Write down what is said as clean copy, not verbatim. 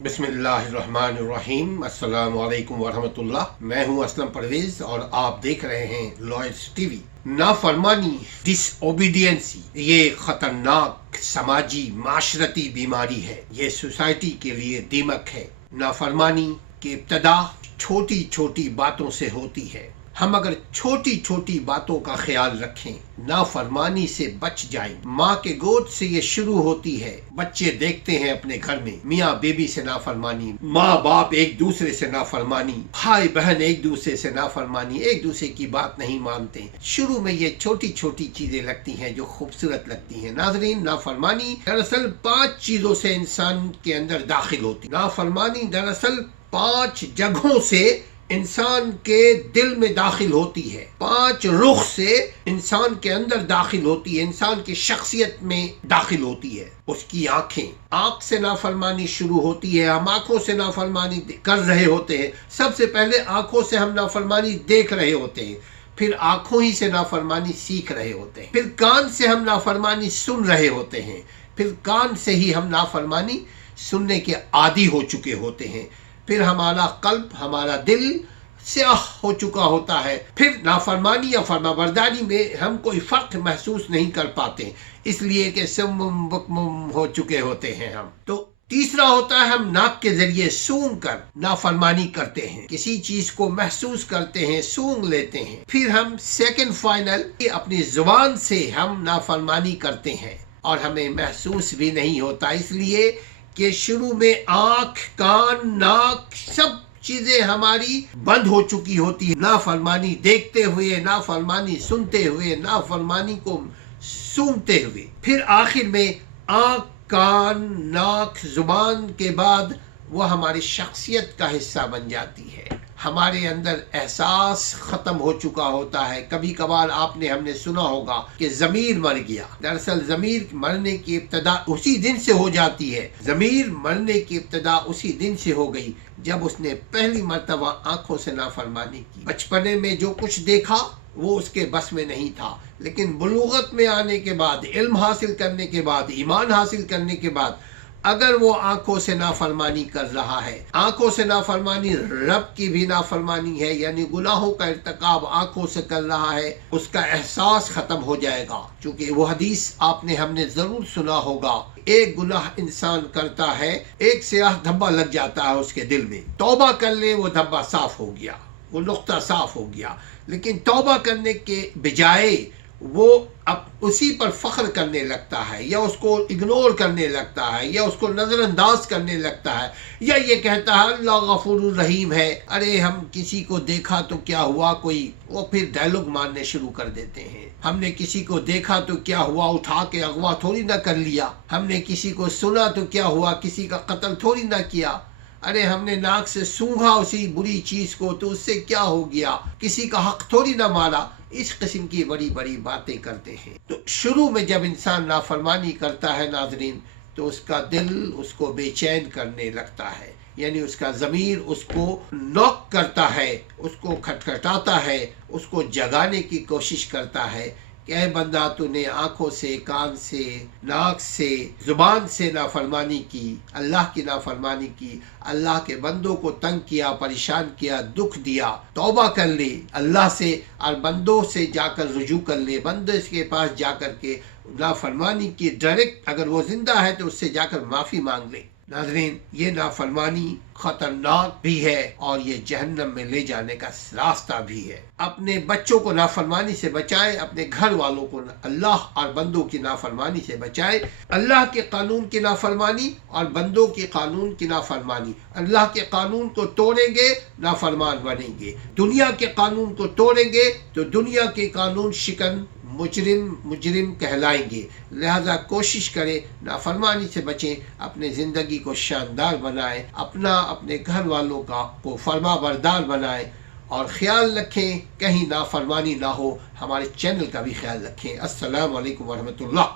بسم اللہ الرحمن الرحیم۔ السلام علیکم ورحمۃ اللہ۔ میں ہوں اسلم پرویز اور آپ دیکھ رہے ہیں لوئرز ٹی وی۔ نافرمانی، ڈس اوبیڈینس، یہ خطرناک سماجی معاشرتی بیماری ہے۔ یہ سوسائٹی کے لیے دیمک ہے۔ نافرمانی کی ابتدا چھوٹی چھوٹی باتوں سے ہوتی ہے۔ ہم اگر چھوٹی چھوٹی باتوں کا خیال رکھیں، نافرمانی سے بچ جائیں۔ ماں کے گود سے یہ شروع ہوتی ہے۔ بچے دیکھتے ہیں اپنے گھر میں میاں بیوی سے نافرمانی، ماں باپ ایک دوسرے سے نافرمانی، بھائی بہن ایک دوسرے سے نافرمانی، ایک دوسرے کی بات نہیں مانتے۔ شروع میں یہ چھوٹی چھوٹی چیزیں لگتی ہیں جو خوبصورت لگتی ہیں۔ ناظرین، نافرمانی دراصل 5 چیزوں سے انسان کے اندر داخل ہوتی ہے۔ نافرمانی دراصل 5 جگہوں سے انسان کے دل میں داخل ہوتی ہے، 5 رخ سے انسان کے اندر داخل ہوتی ہے، انسان کی شخصیت میں داخل ہوتی ہے۔ اس کی آنکھ سے نافرمانی شروع ہوتی ہے۔ ہم آنکھوں سے نافرمانی کر رہے ہوتے ہیں۔ سب سے پہلے آنکھوں سے ہم نافرمانی دیکھ رہے ہوتے ہیں، پھر آنکھوں ہی سے نافرمانی سیکھ رہے ہوتے ہیں، پھر کان سے ہم نافرمانی سن رہے ہوتے ہیں، پھر کان سے ہی ہم نافرمانی سننے کے عادی ہو چکے ہوتے ہیں، پھر ہمارا قلب، ہمارا دل سیاہ ہو چکا ہوتا ہے۔ پھر نافرمانی یا فرما برداری میں ہم کوئی فرق محسوس نہیں کر پاتے، اس لیے کہ سم بکم ہو چکے ہوتے ہیں ہم۔ تو تیسرا ہوتا ہے ہم ناک کے ذریعے سونگ کر نافرمانی کرتے ہیں، کسی چیز کو محسوس کرتے ہیں، سونگ لیتے ہیں۔ پھر ہم سیکنڈ فائنل اپنی زبان سے ہم نافرمانی کرتے ہیں اور ہمیں محسوس بھی نہیں ہوتا، اس لیے کہ شروع میں آنکھ، کان، ناک سب چیزیں ہماری بند ہو چکی ہوتی ہے، نافرمانی دیکھتے ہوئے، نافرمانی سنتے ہوئے، نافرمانی کو سونگتے ہوئے۔ پھر آخر میں آنکھ، کان، ناک، زبان کے بعد وہ ہماری شخصیت کا حصہ بن جاتی ہے۔ ہمارے اندر احساس ختم ہو چکا ہوتا ہے۔ کبھی کبھار ہم نے سنا ہوگا کہ ضمیر مر گیا۔ دراصل ضمیر مرنے کی ابتدا اسی دن سے ہو جاتی ہے۔ ضمیر مرنے کی ابتدا اسی دن سے ہو گئی جب اس نے پہلی مرتبہ آنکھوں سے نافرمانی کی۔ بچپنے میں جو کچھ دیکھا وہ اس کے بس میں نہیں تھا، لیکن بلوغت میں آنے کے بعد، علم حاصل کرنے کے بعد، ایمان حاصل کرنے کے بعد اگر وہ آنکھوں سے نافرمانی کر رہا ہے، آنکھوں سے نافرمانی رب کی بھی نافرمانی ہے، یعنی گناہوں کا ارتکاب آنکھوں سے کر رہا ہے، اس کا احساس ختم ہو جائے گا۔ چونکہ وہ حدیث ہم نے ضرور سنا ہوگا، ایک گناہ انسان کرتا ہے، ایک سیاہ دھبا لگ جاتا ہے اس کے دل میں، توبہ کر لے وہ دھبا صاف ہو گیا، وہ نقطہ صاف ہو گیا۔ لیکن توبہ کرنے کے بجائے وہ اب اسی پر فخر کرنے لگتا ہے، یا اس کو اگنور کرنے لگتا ہے، یا اس کو نظر انداز کرنے لگتا ہے، یا یہ کہتا ہے اللہ غفور الرحیم ہے، ارے ہم کسی کو دیکھا تو کیا ہوا، کوئی وہ پھر ڈائلوگ مارنے شروع کر دیتے ہیں۔ ہم نے کسی کو دیکھا تو کیا ہوا، اٹھا کے اغوا تھوڑی نہ کر لیا۔ ہم نے کسی کو سنا تو کیا ہوا، کسی کا قتل تھوڑی نہ کیا۔ ارے ہم نے ناک سے سونگھا اسی بری چیز کو تو اس سے کیا ہو گیا، کسی کا حق تھوڑی نہ مارا۔ اس قسم کی بڑی بڑی باتیں کرتے ہیں۔ تو شروع میں جب انسان نافرمانی کرتا ہے ناظرین، تو اس کا دل اس کو بے چین کرنے لگتا ہے، یعنی اس کا ضمیر اس کو نوک کرتا ہے، اس کو کھٹکھٹاتا ہے، اس کو جگانے کی کوشش کرتا ہے کہ اے بندہ، تو نے آنکھوں سے، کان سے، ناک سے، زبان سے نافرمانی کی، اللہ کی نافرمانی کی، اللہ کے بندوں کو تنگ کیا، پریشان کیا، دکھ دیا۔ توبہ کر لے اللہ سے اور بندوں سے جا کر رجوع کر لے، بندے کے پاس جا کر کے نافرمانی کی ڈائریکٹ، اگر وہ زندہ ہے تو اس سے جا کر معافی مانگ لے۔ ناظرین، یہ نافرمانی خطرناک بھی ہے اور یہ جہنم میں لے جانے کا راستہ بھی ہے۔ اپنے بچوں کو نافرمانی سے بچائے، اپنے گھر والوں کو اللہ اور بندوں کی نافرمانی سے بچائے۔ اللہ کے قانون کی نافرمانی اور بندوں کی قانون کی نافرمانی، اللہ کے قانون کو توڑیں گے نافرمان بنیں گے، دنیا کے قانون کو توڑیں گے تو دنیا کے قانون شکن مجرم کہلائیں گے۔ لہذا کوشش کریں نافرمانی سے بچیں، اپنے زندگی کو شاندار بنائیں، اپنے گھر والوں کو فرما بردار بنائیں، اور خیال رکھیں کہیں نافرمانی نہ ہو۔ ہمارے چینل کا بھی خیال رکھیں۔ السلام علیکم ورحمۃ اللہ۔